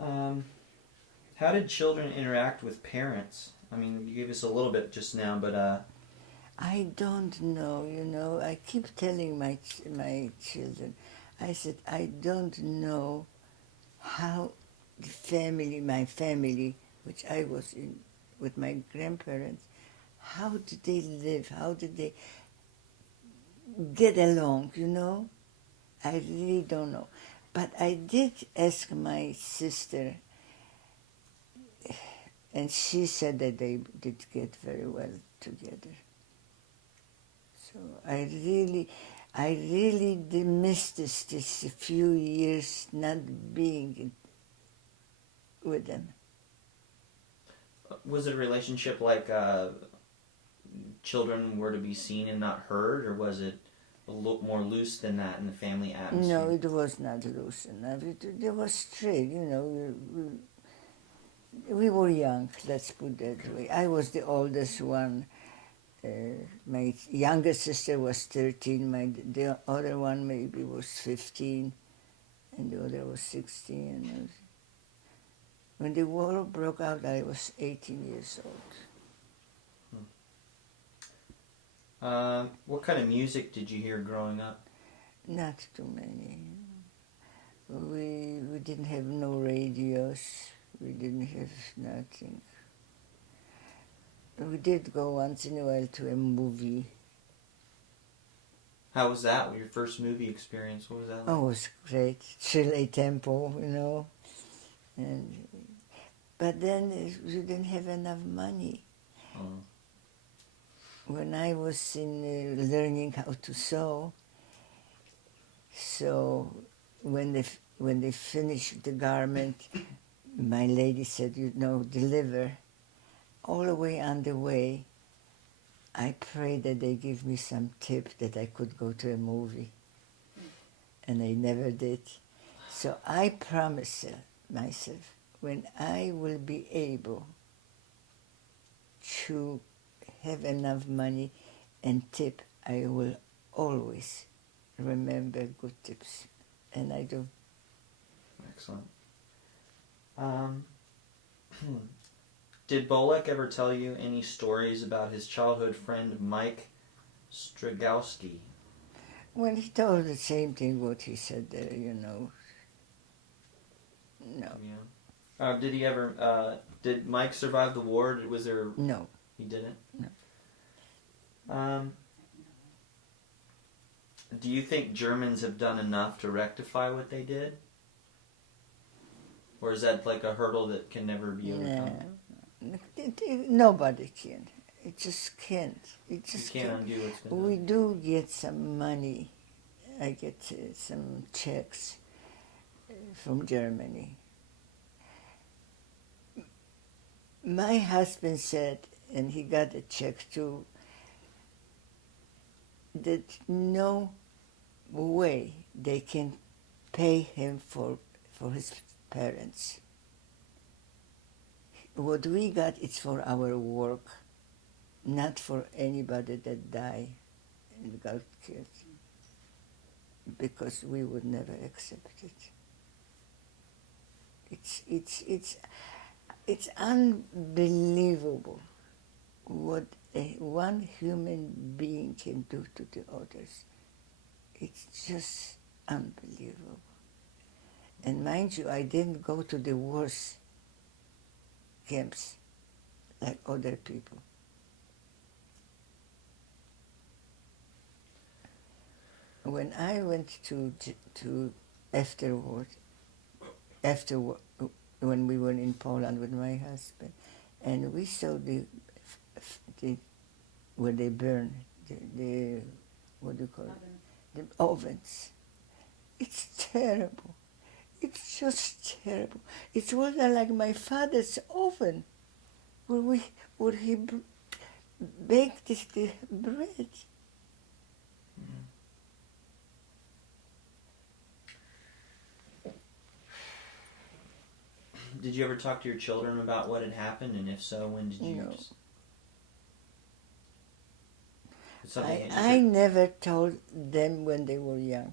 Um, how did children interact with parents? I mean, you gave us a little bit just now, but I don't know, I keep telling my children, I said, I don't know how my family, which I was in with my grandparents, how did they live? How did they get along, I really don't know. But I did ask my sister, and she said that they did get very well together. So I really did miss this few years not being with them. was it a relationship like children were to be seen and not heard, or was it a lot more loose than that in the family atmosphere? No, it was not loose enough. It was straight, we were young, let's put that way. I was the oldest one. My younger sister was 13. The other one maybe was 15, and the other was 16. And when the war broke out, I was 18 years old. What kind of music did you hear growing up? Not too many. We didn't have no radios. We didn't have nothing. We did go once in a while to a movie. How was that? Your first movie experience? What was that like? Oh, it was great. Chile tempo, And, but then we didn't have enough money. Oh. When I was learning how to sew, so when they finished the garment, my lady said, deliver. All the way on the way, I prayed that they give me some tip that I could go to a movie. And they never did. So I promised myself, when I will be able to have enough money and tip, I will always remember good tips. And I do. Excellent. Did Bolek ever tell you any stories about his childhood friend Mike Stragowski? Well, he told the same thing what he said there, No. Yeah. Did he ever? Did Mike survive the war? Was there? No. He didn't. No. Do you think Germans have done enough to rectify what they did? Or is that like a hurdle that can never be overcome? Nobody can. It just can't. It just you can't undo what's been done. We do get some money. I get some checks from Germany. My husband said, and he got a check too, that no way they can pay him for his parents. What we got is for our work, not for anybody that died and got killed, because we would never accept it. It's unbelievable what one human being can do to the others. It's just unbelievable. And mind you, I didn't go to the worst camps like other people. When I went to afterward, when we were in Poland with my husband, and we saw the where they burn the what do you call it? The ovens. It's terrible. It's just terrible. It was like my father's oven, where he baked the bread. Did you ever talk to your children about what had happened, and if so, when did you? No. I never told them when they were young,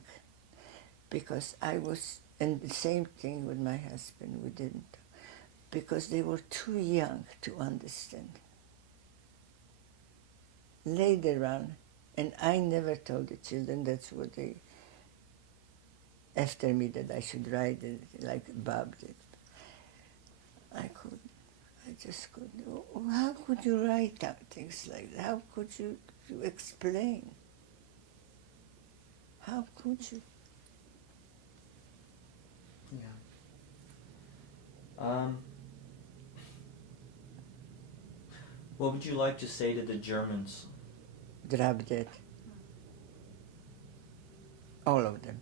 because I was And the same thing with my husband, we didn't, because they were too young to understand. Later on, and I never told the children, that's what they, after me, that I should write it like Bob did. I just couldn't. How could you write out things like that? How could you explain? How could you? Yeah. What would you like to say to the Germans? Drop dead. All of them.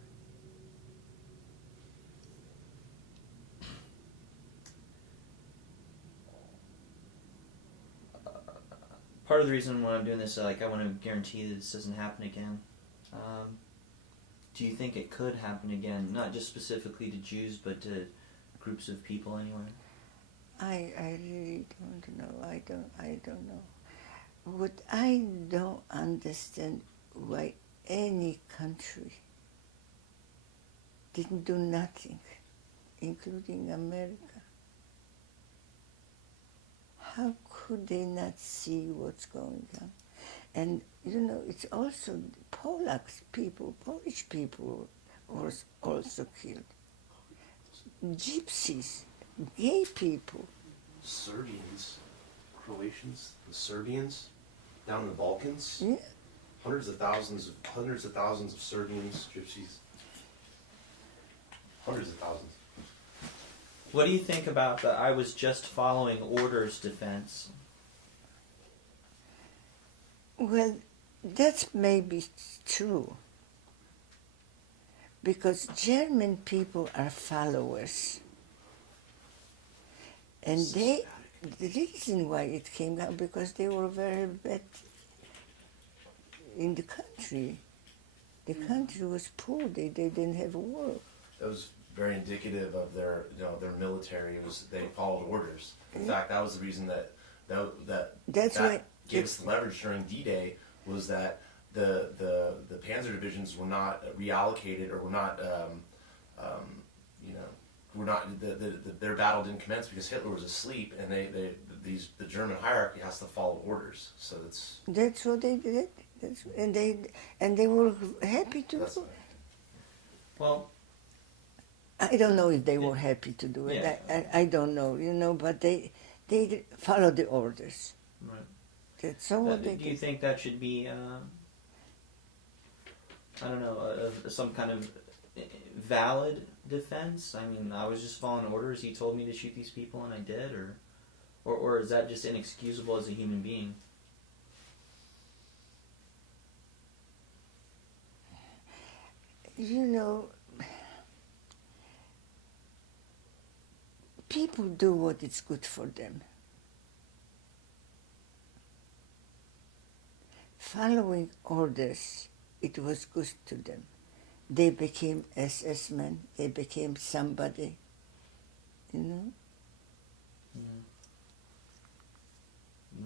Part of the reason why I'm doing this, I want to guarantee that this doesn't happen again. Do you think it could happen again? Not just specifically to Jews, but to groups of people anyway? I really don't know. I don't know. What I don't understand, why any country didn't do nothing, including America. How could they not see what's going on? And it's also Polish people were also killed. Gypsies, gay people. Serbians, Croatians, the Serbians down in the Balkans. Yeah. Hundreds of thousands of Serbians, Gypsies. Hundreds of thousands. What do you think about the "I was just following orders" defense? Well, that's maybe true. Because German people are followers. And the reason why it came down, because they were very bad in the country. The country was poor, they didn't have work. That was very indicative of their military. It was, they followed orders. In fact, that was the reason that gave us the leverage during D-Day, was that the Panzer divisions were not reallocated, or were not their battle didn't commence because Hitler was asleep, and the German hierarchy has to follow orders. So that's what they did. And they were happy to do it. Well, I don't know if they were happy to do it. Yeah. I don't know, but they followed the orders. right. That's all what they Do you did. think that should be, some kind of valid defense? I mean, I was just following orders. He told me to shoot these people, and I did, or is that just inexcusable as a human being? People do what is good for them. Following orders, it was good to them. They became SS men, they became somebody, Yeah.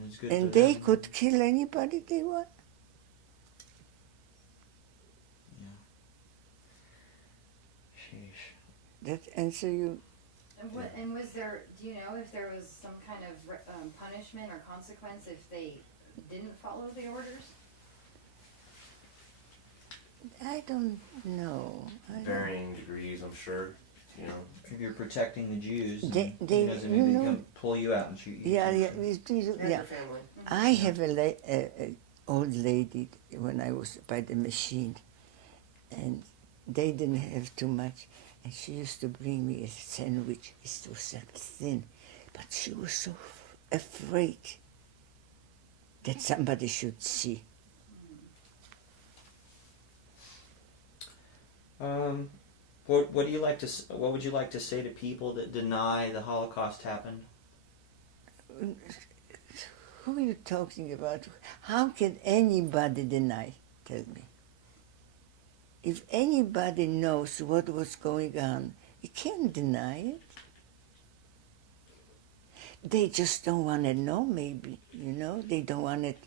It's good And to they have- could kill anybody they want. Yeah. Sheesh. That answer you. And was there, do you know if there was some kind of punishment or consequence if they didn't follow the orders? I don't know. varying degrees, I'm sure. If you're protecting the Jews, They- he they- doesn't you even know- come pull you out and shoot you. Yeah. Their family. I have a old lady when I was by the machine, and they didn't have too much, and she used to bring me a sandwich. It was so thin, but she was so afraid that somebody should see. What do you like to? What would you like to say to people that deny the Holocaust happened? Who are you talking about? How can anybody deny? Tell me. If anybody knows what was going on, you can't deny it. They just don't want to know, maybe, They don't want it.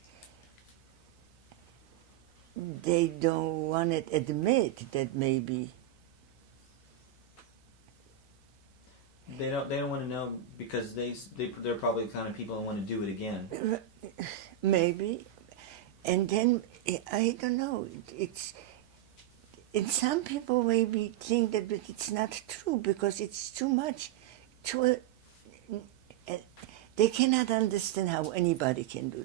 They don't want to admit that maybe they don't want to know because they're probably the kind of people that want to do it again. Maybe, and then I don't know. It's and some people maybe think that, but it's not true because it's too much. They cannot understand how anybody can do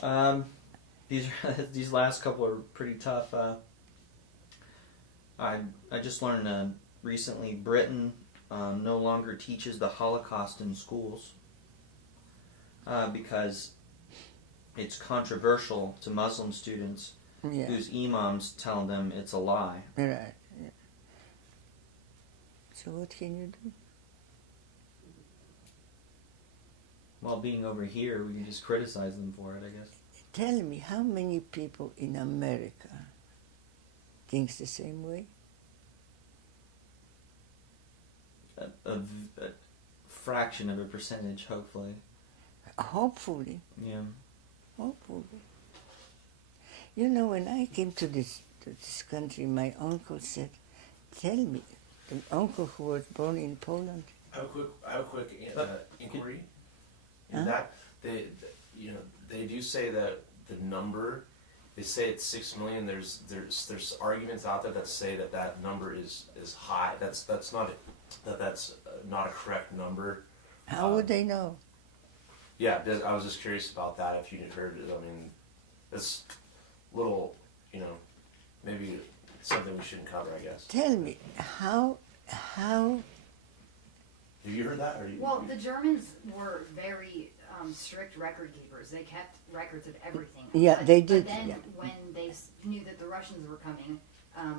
that. These last couple are pretty tough. I just learned recently Britain no longer teaches the Holocaust in schools because it's controversial to Muslim students Yeah. whose imams tell them it's a lie. Right. Yeah. So what can you do? Well, being over here, we can just criticize them for it, I guess. Tell me, how many people in America thinks the same way? A fraction of a percentage, hopefully. Hopefully. Yeah. Hopefully. You know, when I came to this country, my uncle said, "Tell me," the uncle who was born in Poland. I have a quick inquiry. Huh? That they do say that the number, they say it's 6 million. There's arguments out there that say that number is high. That's not a correct number. How would they know? Yeah, I was just curious about that. If you heard it, I mean, it's little, maybe something we shouldn't cover, I guess. Tell me, how Have you heard that? Well, the Germans were very strict record keepers. They kept records of everything. Yeah, they did, But then yeah. when they knew that the Russians were coming,